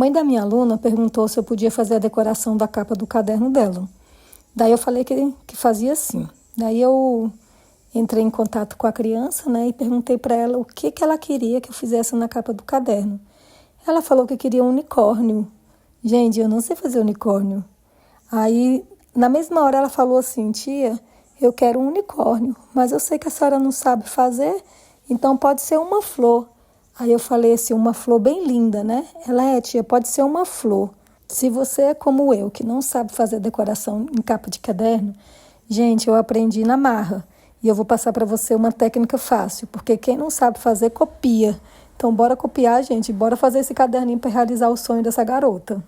mãe da minha aluna perguntou se eu podia fazer a decoração da capa do caderno dela. Daí eu falei que fazia sim. Daí eu entrei em contato com a criança, né, e perguntei para ela o que ela queria que eu fizesse na capa do caderno. Ela falou que queria um unicórnio. Gente, eu não sei fazer unicórnio. Aí, na mesma hora, ela falou assim: tia, eu quero um unicórnio, mas eu sei que a senhora não sabe fazer, então pode ser uma flor. Aí eu falei assim: uma flor bem linda, né? Ela tia, pode ser uma flor. Se você é como eu, que não sabe fazer decoração em capa de caderno, gente, eu aprendi na marra. E eu vou passar para você uma técnica fácil, porque quem não sabe fazer, copia. Então, bora copiar, gente. Bora fazer esse caderninho para realizar o sonho dessa garota.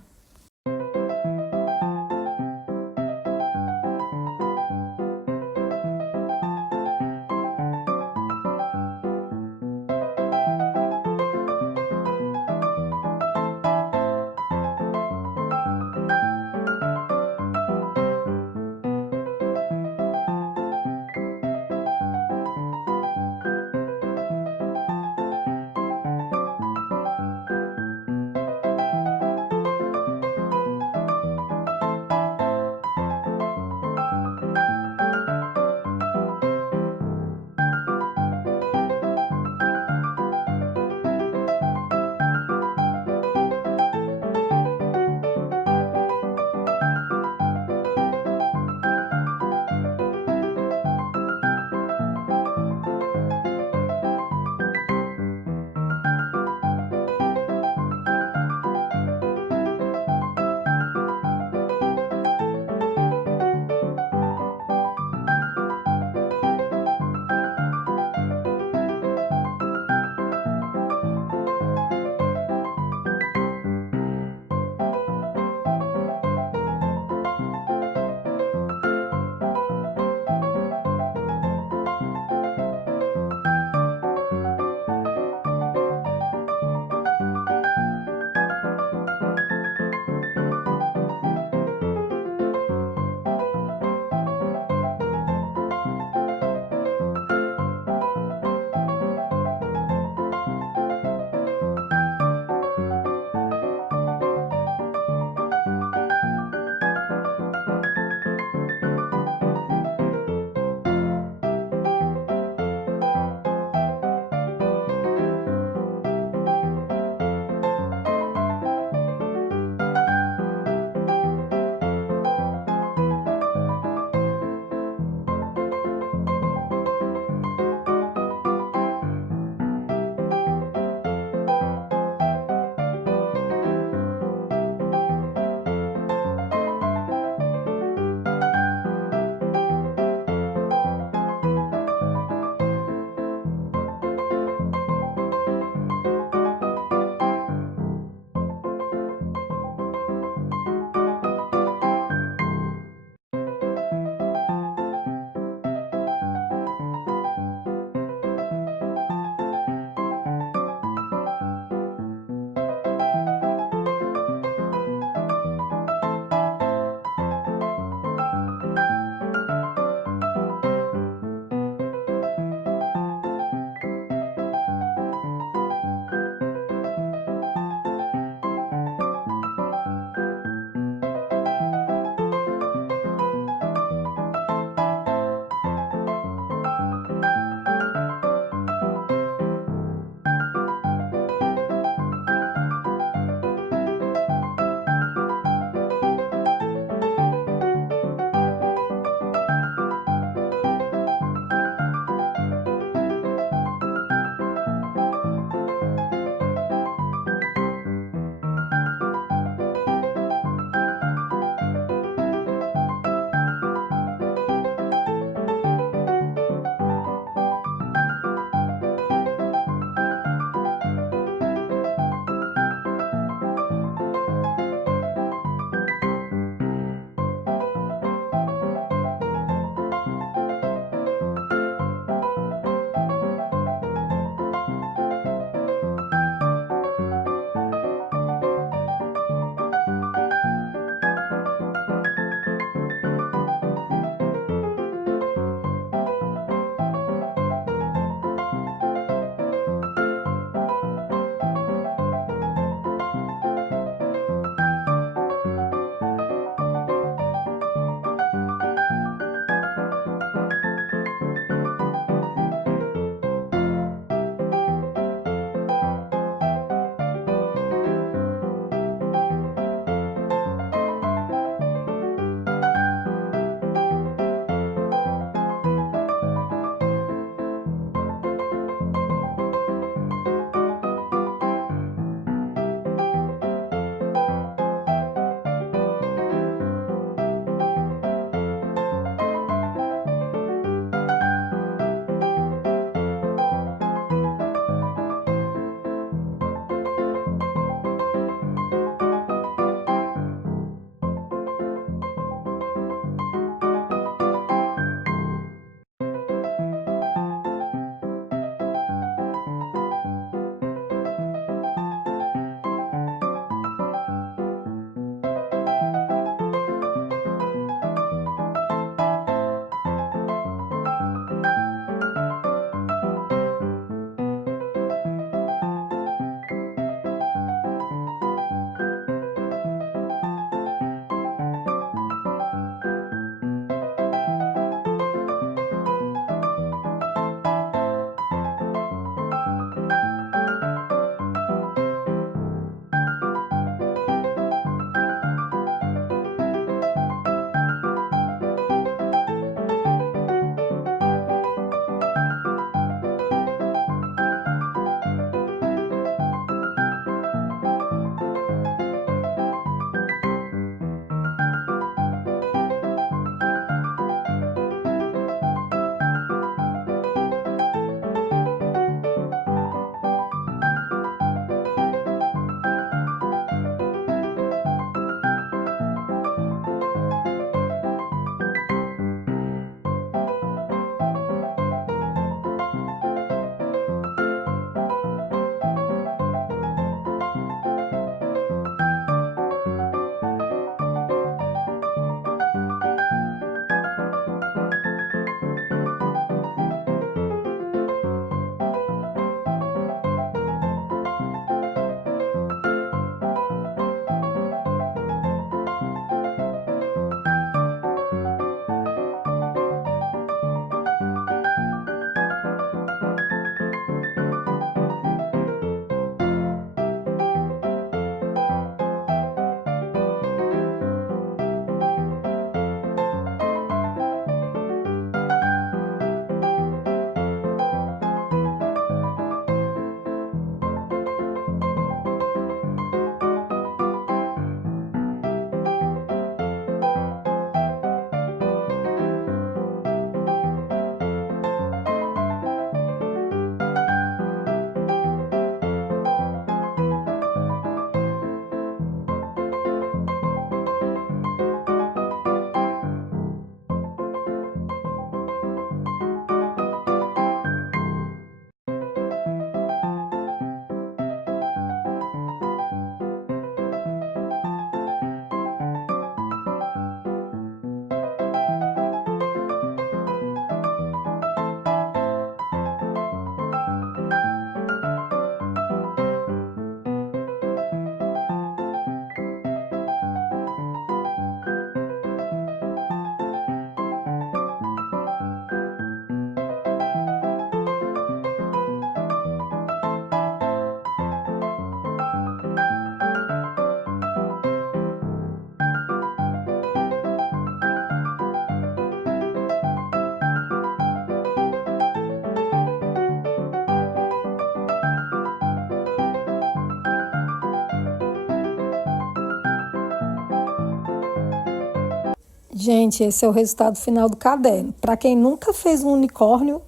Gente, esse é o resultado final do caderno. Para quem nunca fez um unicórnio,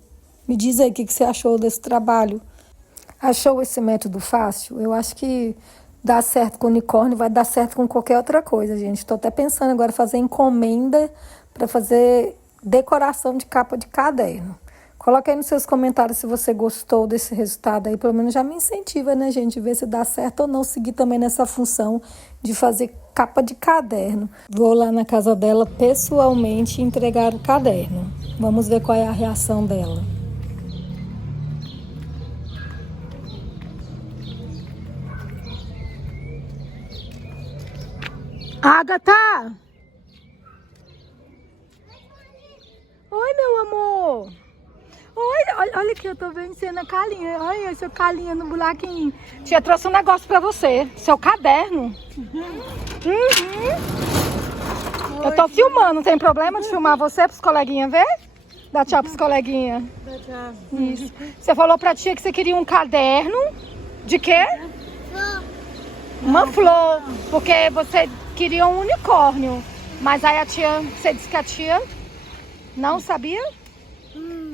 me diz aí o que você achou desse trabalho. Achou esse método fácil? Eu acho que dá certo com unicórnio, vai dar certo com qualquer outra coisa, gente. Estou até pensando agora em fazer encomenda para fazer decoração de capa de caderno. Coloca aí nos seus comentários se você gostou desse resultado aí. Pelo menos já me incentiva, né, gente? Ver se dá certo ou não seguir também nessa função de fazer capa de caderno. Vou lá na casa dela pessoalmente entregar o caderno. Vamos ver qual é a reação dela. Agatha! Oi, meu amor! Oi, olha aqui, eu tô vencendo a Calinha. Olha essa Calinha no buraquinho. Tia trouxe um negócio pra você. Seu caderno. Eu tô filmando, não tem problema de filmar você pros coleguinhas ver? Dá tchau pros coleguinhas. Dá tchau. Isso. Você falou pra tia que você queria um caderno. De quê? Uma flor. Porque você queria um unicórnio. Mas aí a tia, você disse que a tia não sabia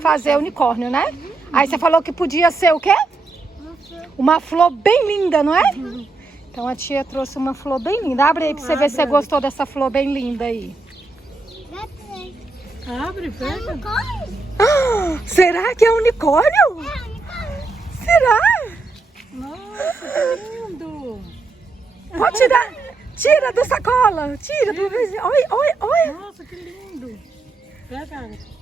fazer unicórnio, né? Aí você falou que podia ser o quê? Uma flor bem linda, não é? Então a tia trouxe uma flor bem linda. Abre aí pra você ver se você gostou dessa flor bem linda aí. Abre, pega. Será que é unicórnio? Será? Nossa, que lindo. Pode tirar. Tira do sacola. Tira do... Olha. Nossa, que lindo. Pega.